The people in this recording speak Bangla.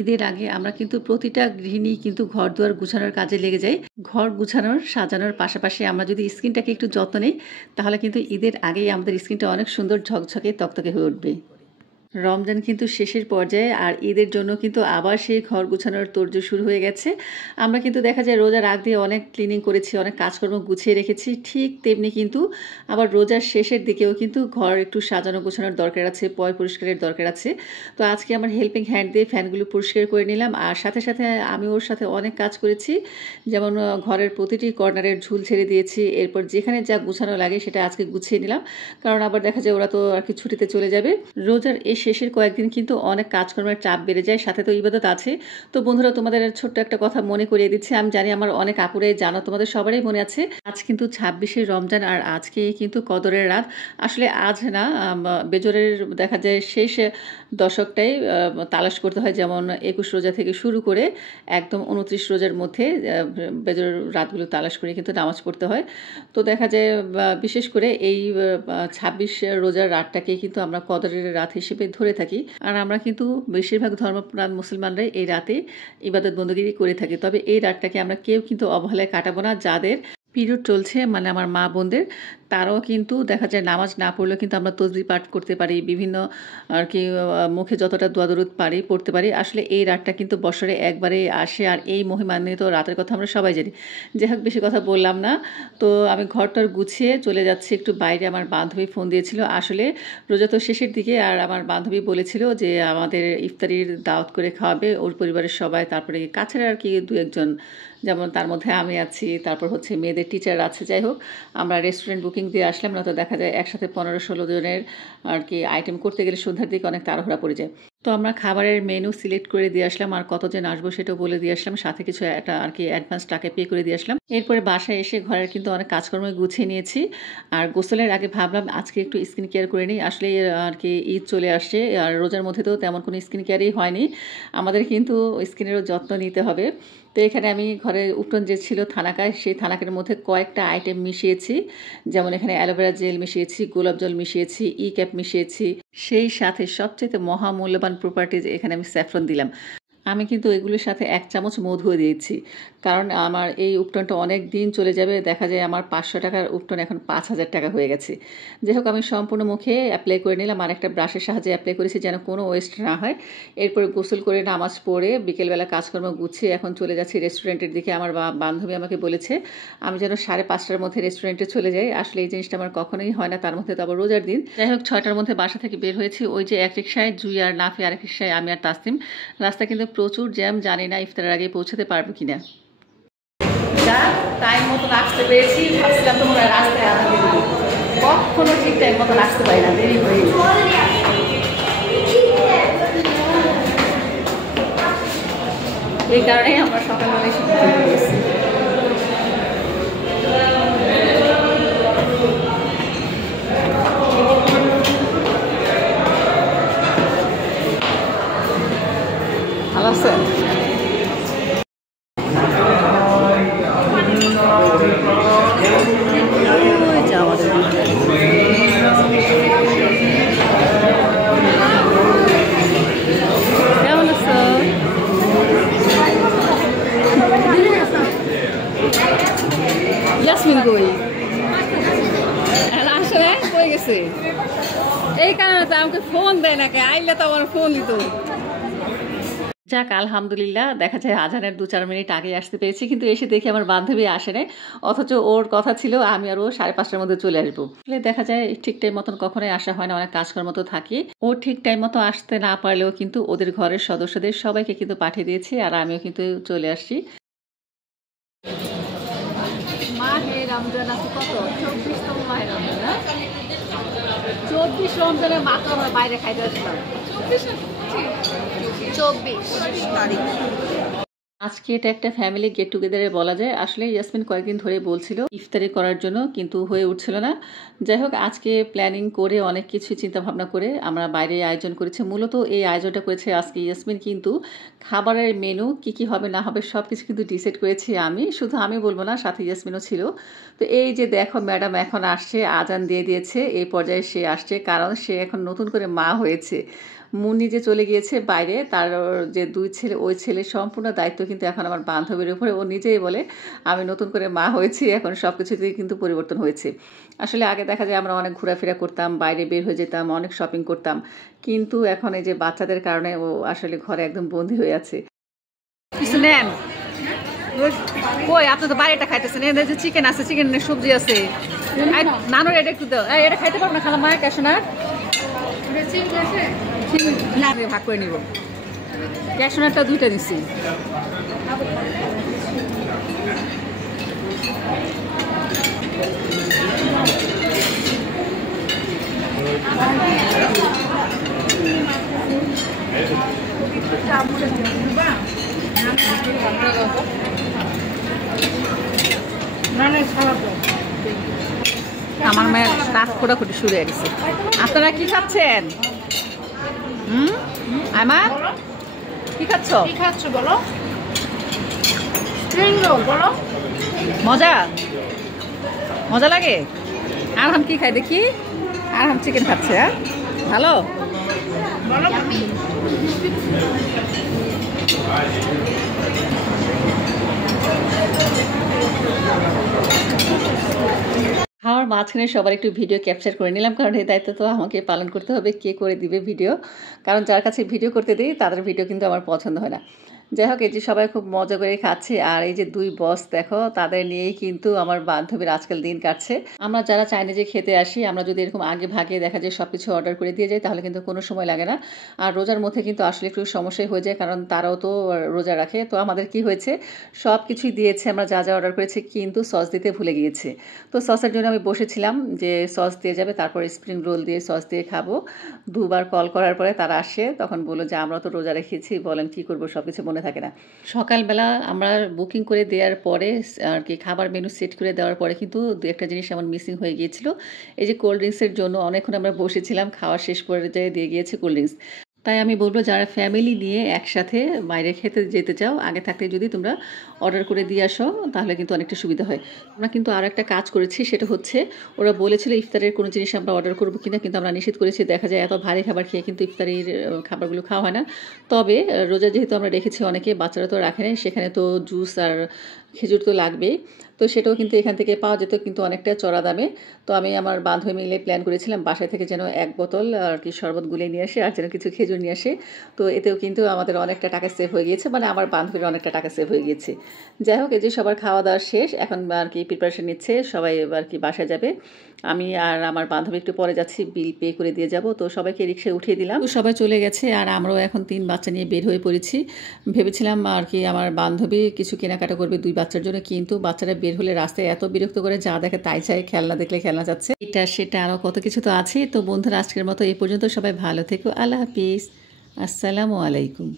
ঈদের আগে আমরা কিন্তু প্রতিটা গৃহিণী কিন্তু ঘর-দুয়ার গুছানোর কাজে লেগে যাই। ঘর গুছানোর, সাজানোর পাশাপাশি আমরা যদি স্কিনটাকে একটু যত্ন নেই, তাহলে কিন্তু ঈদের আগেই আমাদের স্কিনটা অনেক সুন্দর ঝকঝকে তকতকে হয়ে উঠবে। রমজান কিন্তু শেষের পর্যায়ে আর ঈদের জন্য কিন্তু আবার সেই ঘর গুছানোর তোড়জোড় শুরু হয়ে গেছে। আমরা কিন্তু দেখা যায় রোজার আগ দিয়ে অনেক ক্লিনিং করেছি, অনেক কাজকর্ম গুছিয়ে রেখেছি। ঠিক তেমনি কিন্তু আবার রোজার শেষের দিকেও কিন্তু ঘর একটু সাজানো গোছানোর দরকার আছে, পয় পরিষ্কারের দরকার আছে। তো আজকে আমার হেল্পিং হ্যান্ড দিয়ে ফ্যানগুলো পরিষ্কার করে নিলাম। আর সাথে, সাথে আমি ওর সাথে অনেক কাজ করেছি। যেমন ঘরের প্রতিটি কর্নারের ঝুল ছেড়ে দিয়েছি। এরপর যেখানে যা গুছানো লাগে সেটা আজকে গুছিয়ে নিলাম। কারণ আবার দেখা যায় ওরা তো আর কি ছুটিতে চলে যাবে। রোজার শেষের কয়েকদিন কিন্তু অনেক কাজকর্মের চাপ বেড়ে যায়, সাথে তো ইবাদত আছে। তো বন্ধুরা, তোমাদের ছোট্ট একটা কথা মনে করিয়ে দিচ্ছি। আমি জানি আমার অনেক আপুরাই জানো, তোমাদের সবারই মনে আছে আজ কিন্তু 26শে রমজান আর আজকে কিন্তু কদরের রাত। আসলে আজ না, বেজরের দেখা যায় শেষ দশকটাই তালাশ করতে হয়, যেমন 21 রোজা থেকে শুরু করে একদম 29 রোজার মধ্যে বেজরের রাতগুলো তালাশ করে কিন্তু নামাজ পড়তে হয়। তো দেখা যায় বিশেষ করে এই 26 রোজার রাতটাকে কিন্তু আমরা কদরের রাত হিসেবে ধরে থাকি। আর আমরা কিন্তু বেশিরভাগ ধর্মপ্রাণ মুসলমানরাই এই রাতে ইবাদত বন্দগিরি করে থাকি। তবে এই রাতটাকে আমরা কেউ কিন্তু অবহেলায় কাটাবো না। যাদের পিরিয়ড চলছে, মানে আমার মা বোনদের, তারাও কিন্তু দেখা যায় নামাজ না পড়লেও কিন্তু আমরা তসবিহ পাঠ করতে পারি, বিভিন্ন আর কি মুখে যতটা দোয়া দরুদ পারি পড়তে পারি। আসলে এই রাতটা কিন্তু বছরে একবারে আসে, আর এই মহিমান্বিত রাতের কথা আমরা সবাই জানি। যাই হোক, বেশি কথা বললাম না। তো আমি ঘরটার গুছিয়ে চলে যাচ্ছি একটু বাইরে। আমার বান্ধবী ফোন দিয়েছিল, আসলে রোজা তো শেষের দিকে, আর আমার বান্ধবী বলেছিল যে আমাদের ইফতারির দাওয়াত করে খাওয়াবে ওর পরিবারের সবাই, তারপরে কাছের আর কি দু একজন, যেমন তার মধ্যে আমি আছি, তারপর হচ্ছে মেয়েদের টিচার আছে। যাই হোক, আমরা রেস্টুরেন্ট বুকিং দিয়ে আসলাম, না তো দেখা যায় একসাথে 15-16 জনের আর কি আইটেম করতে গেলে সন্ধ্যার দিকে অনেক তাড়াহুড়া পড়ে যায়। তো আমরা খাবারের মেনু সিলেক্ট করে দিয়ে আসলাম, আর কতজন আসবো সেটাও বলে দিয়ে আসলাম, সাথে কিছু একটা আর কি অ্যাডভান্স টাকা পে করে দিয়ে আসলাম। এরপরে বাসায় এসে ঘরের কিন্তু অনেক কাজকর্ম গুছিয়ে নিয়েছি। আর গোসলের আগে ভাবলাম আজকে একটু স্কিন কেয়ার করে নিই। আসলে আর কি ঈদ চলে আসছে, আর রোজার মধ্যে তো তেমন কোনো স্কিন কেয়ারই হয়নি। আমাদের কিন্তু স্কিনেরও যত্ন নিতে হবে। তো এখানে আমি ঘরের উপটন যে ছিল থানাকায়, সেই থানাকের মধ্যে কয়েকটা আইটেম মিশিয়েছি। যেমন এখানে অ্যালোভেরা জেল মিশিয়েছি, গোলাপ জল মিশিয়েছি, ই ক্যাপ মিশিয়েছি, সেই সাথে সবচেয়ে মহামূল্যবান প্রপার্টিজ এখানে আমি স্যাফরন দিলাম। আমি কিন্তু এগুলোর সাথে 1 চামচ মধুও দিয়েছি, কারণ আমার এই উপটনটা অনেক দিন চলে যাবে। দেখা যায় আমার 500 টাকার উপটন এখন 5000 টাকা হয়ে গেছে। যাই হোক, আমি সম্পূর্ণ মুখে অ্যাপ্লাই করে নিলাম, আর একটা ব্রাশের সাহায্যে অ্যাপ্লাই করেছি যেন কোনো ওয়েস্ট না হয়। এরপরে গোসল করে নামাজ পড়ে বিকেলবেলা কাজকর্ম গুছিয়ে এখন চলে যাচ্ছি রেস্টুরেন্টের দিকে। আমার বান্ধবী আমাকে বলেছে আমি যেন 5:30টার মধ্যে রেস্টুরেন্টে চলে যাই। আসলে এই জিনিসটা আমার কখনোই হয় না, তার মধ্যে তো আবার রোজার দিন। যাই হোক, 6টার মধ্যে বাসা থেকে বের হয়েছি। ওই যে এক রিক্সায় জুই আর নাফি, আরেক রিক্সায় আমি আর তাসনিম। রাস্তা কিন্তু প্রচুর জ্যাম, জানি না ইফতারের আগে পৌঁছাতে পারবো কিনা। যা টাইম মতন আসতে পেরেছি, ভাবছিলাম তোমরা রাস্তায় আধা দেরি, কখনো ঠিক টাইম মতন আসতে পারি না, দেরি হয়ে এই কারণেই আমরা সকালবেলায় সিদ্ধান্ত নিয়েছি। ভালো আছেন? কেমন আছো? ইয়াসমিন কই? আসলে কই গেছে? এই কারণে তো আমাকে ফোন দেয় নাকি, আইলে তো আমার ফোন দিত। যাক, আলহামদুলিল্লাহ, দেখা যায় আজানের 2-4 মিনিট আগে আসতে পেরেছি, কিন্তু এসে দেখি আমার বান্ধবী আসে নাই। অথচ ওর কথা ছিল আমি আর ও 5:30টার মধ্যে চলে আসবো। দেখা যায় ঠিক টাইম মতন কখনোই আসা হয় না, অনেক কাজকর্ম তো থাকে। ও ঠিক টাইম মতো আসতে না পারলেও কিন্তু ওদের ঘরের সদস্যদের সবাইকে কিন্তু পাঠিয়ে দিয়েছি, আর আমিও কিন্তু চলে আসছি। মাহে রমজান আছে কত? 24তম মাহে রমজান না? 24 রমজানের মাত্র আমরা বাইরে খাইতে আসলাম। 24 তারিখ। আজকে এটা একটা ফ্যামিলি গেট টুগেদারে বলা যায়। আসলে ইয়াসমিন কয়েকদিন ধরে বলছিল ইফতারি করার জন্য, কিন্তু হয়ে উঠছিল না। যাই হোক, আজকে প্ল্যানিং করে অনেক কিছু চিন্তা ভাবনা করে আমরা বাইরে আয়োজন করেছি। মূলত এই আয়োজনটা করেছে আজকে ইয়াসমিন, কিন্তু খাবারের মেনু কি কি হবে না হবে সব কিছু কিন্তু ডিসাইড করেছি আমি। শুধু আমি বলবো না, সাথে ইয়াসমিনও ছিল। তো এই যে দেখো, ম্যাডাম এখন আসছে, আজান দিয়ে দিয়েছে, এই পর্যায়ে সে আসছে, কারণ সে এখন নতুন করে মা হয়েছে। মুন্নি যে চলে গিয়েছে বাইরে, তার যে দুই ছেলে, ওই ছেলের সম্পূর্ণ দায়িত্ব কিন্তু এখন আমার বান্ধবীর উপরে। ও নিজেই বলে আমি নতুন করে মা হয়েছি, এখন সব কিছুতেই কিন্তু পরিবর্তন হয়েছে। আসলে আগে দেখা যায় আমরা অনেক ঘোরাফেরা করতাম, বাইরে বের হয়ে যেতাম, অনেক শপিং করতাম, কিন্তু এখন এই যে বাচ্চাদের কারণে ও আসলে ঘরে একদম বন্দি হয়ে আছে। কিছু নেন কই, আপনি তো বাইরেটা খাইতেছেন, এদের যে চিকেন আছে, চিকেনের সবজি আছে, নানুর এটা একটু দাও। এটা খাইতে পারবো না খালা, মায়ের ক্যাশ না ভাগ করে নিব। ক্যাশনারটা 2টা দিচ্ছি। আমার মেয়ের দাঁত খোটাখুটি শুরু হয়ে গেছে। আপনারা কি খাচ্ছেন? আমার কি খাচ্ছ? বলো। স্প্রিং রোল বলো। মজা মজা লাগে। আর হাম কি খাই দেখি? আর হাম চিকেন খাচ্ছে। হ্যাঁ ভালো বলো মামি। খাওয়ার মাঝখানে সবার একটু ভিডিও ক্যাপচার করে নিলাম, কারণ এই দায়িত্ব তো আমাকে পালন করতে হবে। কে করে দিবে ভিডিও? কারণ যার কাছে ভিডিও করতে দিই তাদের ভিডিও কিন্তু আমার পছন্দ হয় না। যাই হোক, এই যে সবাই খুব মজা করে খাচ্ছে, আর এই যে 2 বস দেখো, তাদের নিয়েই কিন্তু আমার বান্ধবীর আজকাল দিন কাটছে। আমরা যারা চাইনিজে খেতে আসি, আমরা যদি এরকম আগে ভাগে দেখা যায় সব কিছু অর্ডার করে দিয়ে যাই, তাহলে কিন্তু কোনো সময় লাগে না। আর রোজার মধ্যে কিন্তু আসলে একটু সমস্যাই হয়ে যায়, কারণ তারাও তো রোজা রাখে। তো আমাদের কি হয়েছে, সব কিছুই দিয়েছে, আমরা যা যা অর্ডার করেছি, কিন্তু সস দিতে ভুলে গিয়েছে। তো সসের জন্য আমি বসেছিলাম যে সস দিয়ে যাবে, তারপর স্প্রিং রোল দিয়ে সস দিয়ে খাবো। 2বার কল করার পরে তারা আসে, তখন বললো যে আমরা তো রোজা রেখেছি, বলেন কি করবো, সব কিছু মনে থাকে না। সকালবেলা আমরা বুকিং করে দেওয়ার পরে আর কি খাবার মেনু সেট করে দেওয়ার পরে কিন্তু 2-একটা জিনিস আমার মিসিং হয়ে গিয়েছিল। এই যে কোল্ড ড্রিঙ্কসের জন্য অনেকক্ষণ আমরা বসেছিলাম, খাওয়ার শেষ পর্যায়ে দিয়ে গিয়েছে কোল্ড ড্রিঙ্কস। তাই আমি বলবো, যারা ফ্যামিলি নিয়ে একসাথে বাইরে খেতে যেতে চাও, আগে থাকতে যদি তোমরা অর্ডার করে দিয়ে আসো, তাহলে কিন্তু অনেকটা সুবিধা হয়। আমরা কিন্তু আরও একটা কাজ করেছি, সেটা হচ্ছে ওরা বলেছিল ইফতারের কোনো জিনিস আমরা অর্ডার করবো কিনা, কিন্তু আমরা নিষেধ করেছি। দেখা যায় এত ভারী খাবার খেয়ে কিন্তু ইফতারির খাবারগুলো খাওয়া হয় না। তবে রোজা যেহেতু আমরা রেখেছি, অনেকে বাচ্চারা তো রাখে না, সেখানে তো জুস আর খেজুর তো লাগবেই। তো সেটাও কিন্তু এখান থেকে পাওয়া যেত, কিন্তু অনেকটা চড়া দামে। তো আমি আমার বান্ধবী মিলে প্ল্যান করেছিলাম বাসায় থেকে যেন 1 বোতল আর কি শরবত গুলে নিয়ে আসে, আর যেন কিছু খেজুর নিয়ে আসে। তো এতেও কিন্তু আমাদের অনেকটা টাকা সেভ হয়ে গিয়েছে, মানে আমার বান্ধবীর অনেকটা টাকা সেভ হয়ে গিয়েছে। যাই হোক, এই যে সবার খাওয়া দাওয়া শেষ, এখন আর কি প্রিপারেশন নিচ্ছে, সবাই এবার কি বাসায় যাবে। আমি আর আমার বান্ধবী একটু পরে যাচ্ছি, বিল পে করে দিয়ে যাব। তো সবাইকে রিক্সায় উঠিয়ে দিলাম, তো সবাই চলে গেছে, আর আমরাও এখন 3 বাচ্চা নিয়ে বের হয়ে পড়েছি। ভেবেছিলাম আর কি আমার বান্ধবী কিছু কেনাকাটা করবে 2 বাচ্চার জন্য, কিন্তু বাচ্চারা বের হলে রাস্তায় এত বিরক্ত করে, যা দেখে তাই চাই, খেলনা দেখলে খেলনা যাচ্ছে, এটা সেটা আরও কত কিছু তো আছে। তো বন্ধুরা, আজকের মতো এই পর্যন্ত। সবাই ভালো থেকো, আল্লাহ হাফিজ, আসসালামু আলাইকুম।